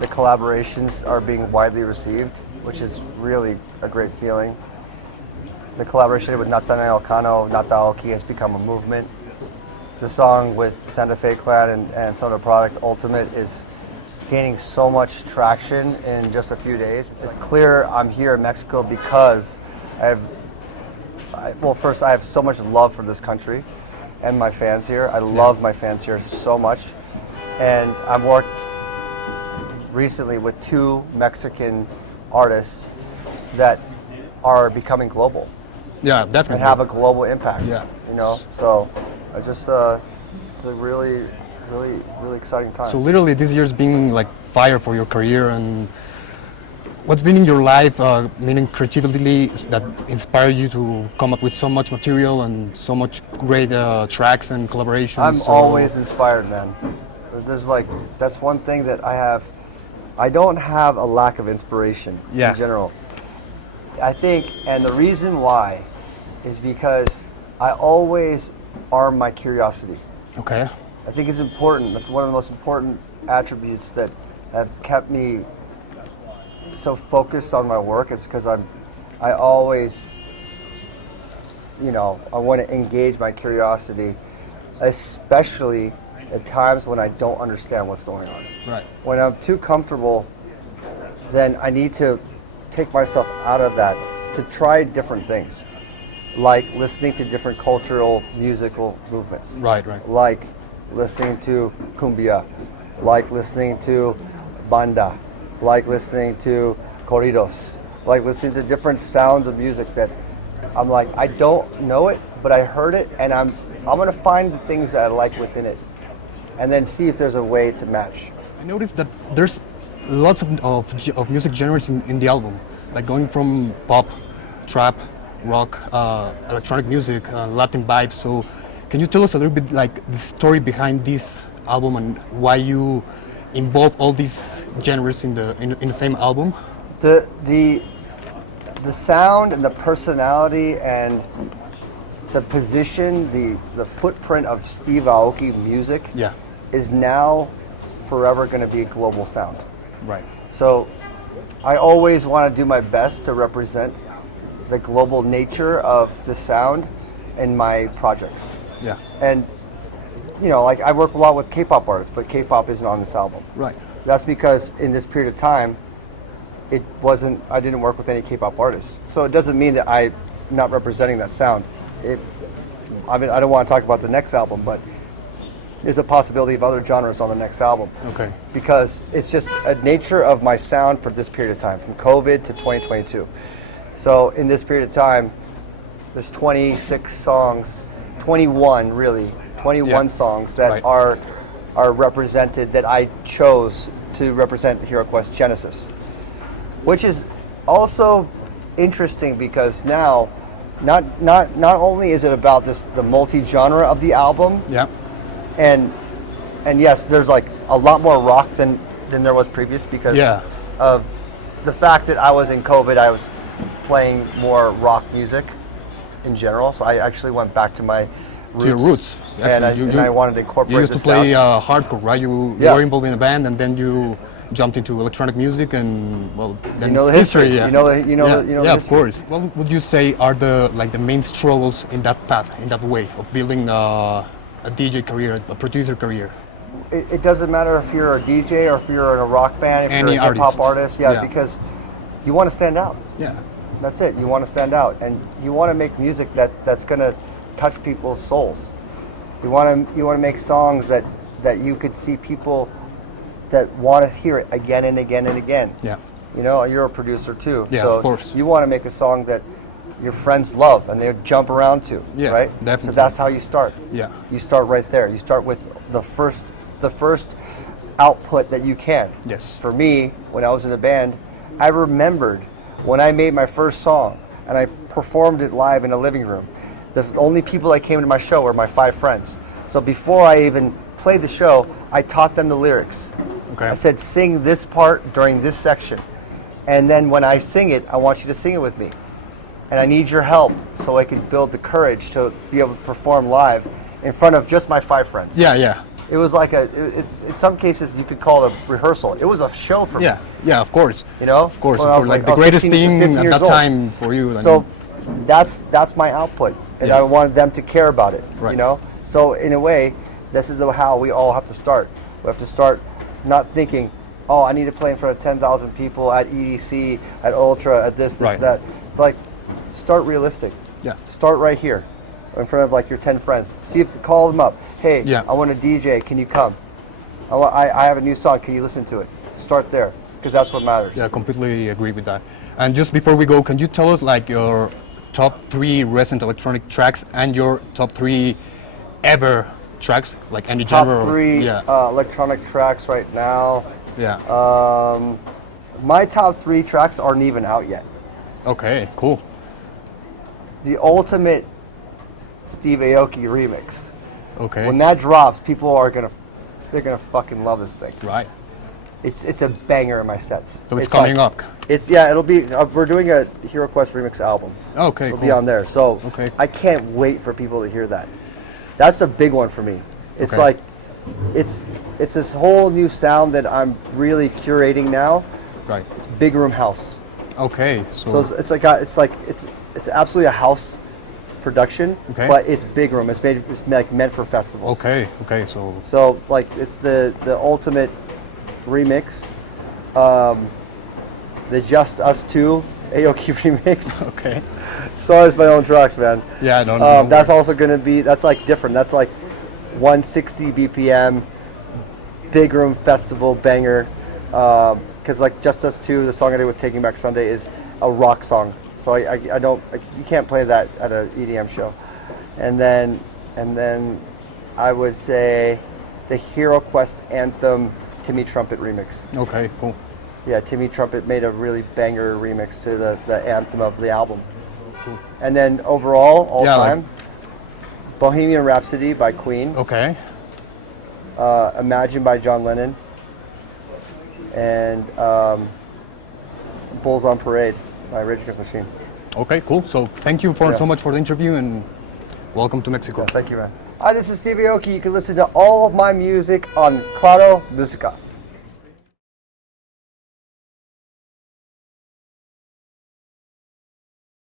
the collaborations are being widely received, which is really a great feeling. The collaboration with Nathaniel Cano, Aoki has become a movement. The song with Santa Fe Clan and Soda Product, Ultimate, is gaining so much traction in just a few days. It's clear I'm here in Mexico because first I have so much love for this country and my fans here. I love my fans here so much. And I've worked recently with 2 Mexican artists that are becoming global. Yeah, definitely. And have a global impact. Yeah. You know, so I just it's a really exciting time. So literally this year's been like fire for your career, and what's been in your life, meaning creatively, that inspired you to come up with so much material and so much great tracks and collaborations? I'm always inspired, man. That's one thing that I have. I don't have a lack of inspiration in general. I think, and the reason why is because I always arm my curiosity. Okay. I think it's important. That's one of the most important attributes that have kept me so focused on my work. It's because I always, I want to engage my curiosity, especially at times when I don't understand what's going on. Right. When I'm too comfortable, then I need to take myself out of that to try different things, like listening to different cultural musical movements. Right. Like listening to cumbia, like listening to banda, like listening to corridos, like listening to different sounds of music that I'm like, I don't know it, but I heard it, and I'm gonna find the things that I like within it, and then see if there's a way to match. I noticed that there's lots of music genres in the album, like going from pop, trap, rock, electronic music, Latin vibes. So can you tell us a little bit like the story behind this album and why you involve all these genres in the same album? The sound and the personality and the position, the footprint of Steve Aoki music is now forever going to be a global sound. Right. So I always want to do my best to represent the global nature of the sound in my projects. Yeah. And like I work a lot with K-pop artists, but K-pop isn't on this album. Right. That's because in this period of time, I didn't work with any K-pop artists. So it doesn't mean that I'm not representing that sound. I don't want to talk about the next album, but there's a possibility of other genres on the next album. Okay. Because it's just a nature of my sound for this period of time, from COVID to 2022. So in this period of time, there's 26 songs, 21 really, 21 songs that are represented, that I chose to represent HIROQUEST Genesis. Which is also interesting because now, not only is it about the multi-genre of the album, and yes, there's like a lot more rock than there was previous because of the fact that I was in COVID. I was playing more rock music in general, so I actually went back to my roots. To your roots. And I wanted to incorporate. You used to play hardcore, right? You were involved in a band, and then you jumped into electronic music, and then the history. Yeah. You know the history. Of course. What would you say are the main struggles in that path, in that way of building a DJ career, a producer career? It doesn't matter if you're a DJ or if you're in a rock band, if you're a hip-hop artist, because you want to stand out. Yeah. That's it. You want to stand out, and you want to make music that's going to touch people's souls. You want to make songs that you could see people that want to hear it again and again and again. Yeah. You're a producer too. Yeah, so of course. You want to make a song that your friends love and they jump around to. Yeah, right? definitely. So that's how you start. Yeah. You start right there. You start with the first output that you can. Yes. For me, when I was in a band, I remembered when I made my first song and I performed it live in a living room. The only people that came to my show were my 5 friends. So before I even played the show, I taught them the lyrics. Okay. I said, sing this part during this section. And then when I sing it, I want you to sing it with me. And I need your help so I can build the courage to be able to perform live in front of just my 5 friends. Yeah. it was like it's in some cases you could call it a rehearsal. It was a show for me. Yeah, of course. You know, Of course, When I was like I the was greatest 15 thing 15 at years that old. time for you. I So mean, that's my output, and Yeah. I wanted them to care about it. Right. You know, so in a way, this is how we all have to start. We have to start not thinking, oh, I need to play in front of 10,000 people at EDC, at Ultra, at this, Right. that. It's like, start realistic. Yeah. Start right here, in front of like your 10 friends. See if call them up. Hey, Yeah. I want a DJ. Can you come? I have a new song. Can you listen to it? Start there, because that's what matters. Yeah, I completely agree with that. And just before we go, can you tell us like your top 3 recent electronic tracks and your top 3 ever tracks, like any Top genre? 3 Yeah. electronic tracks right now. Yeah. My top 3 tracks aren't even out yet. Okay. Cool. The ultimate Steve Aoki remix. Okay. When that drops, people are they're gonna fucking love this thing. Right. It's a banger in my sets. So it's coming up. It'll be. We're doing a HIROQUEST remix album. Okay. It'll Cool. be on there. So Okay. I can't wait for people to hear that. That's a big one for me. It's Okay. like, it's this whole new sound that I'm really curating now. Right. It's big room house. Okay. So it's absolutely a house production, Okay. but it's big room. It's like meant for festivals. Okay. Okay. So like it's the ultimate remix, the Just Us Two Aoki remix. Okay. So it's my own tracks, man. Yeah. No. That's also gonna be like different. That's like 160 BPM, big room festival banger. Because like Just Us Two, the song I did with Taking Back Sunday is a rock song. So you can't play that at an EDM show. And then I would say the HIROQUEST anthem Timmy Trumpet remix. Okay. Cool. Yeah, Timmy Trumpet made a really banger remix to the anthem of the album. And then overall, all Yeah, time, Bohemian Rhapsody by Queen, Okay. Imagine by John Lennon, and Bulls on Parade by Rage Against the Machine. Okay. Cool. So thank you Yeah. so much for the interview and welcome to Mexico. Thank you, man. Hi, this is Steve Aoki. You can listen to all of my music on Claro Música.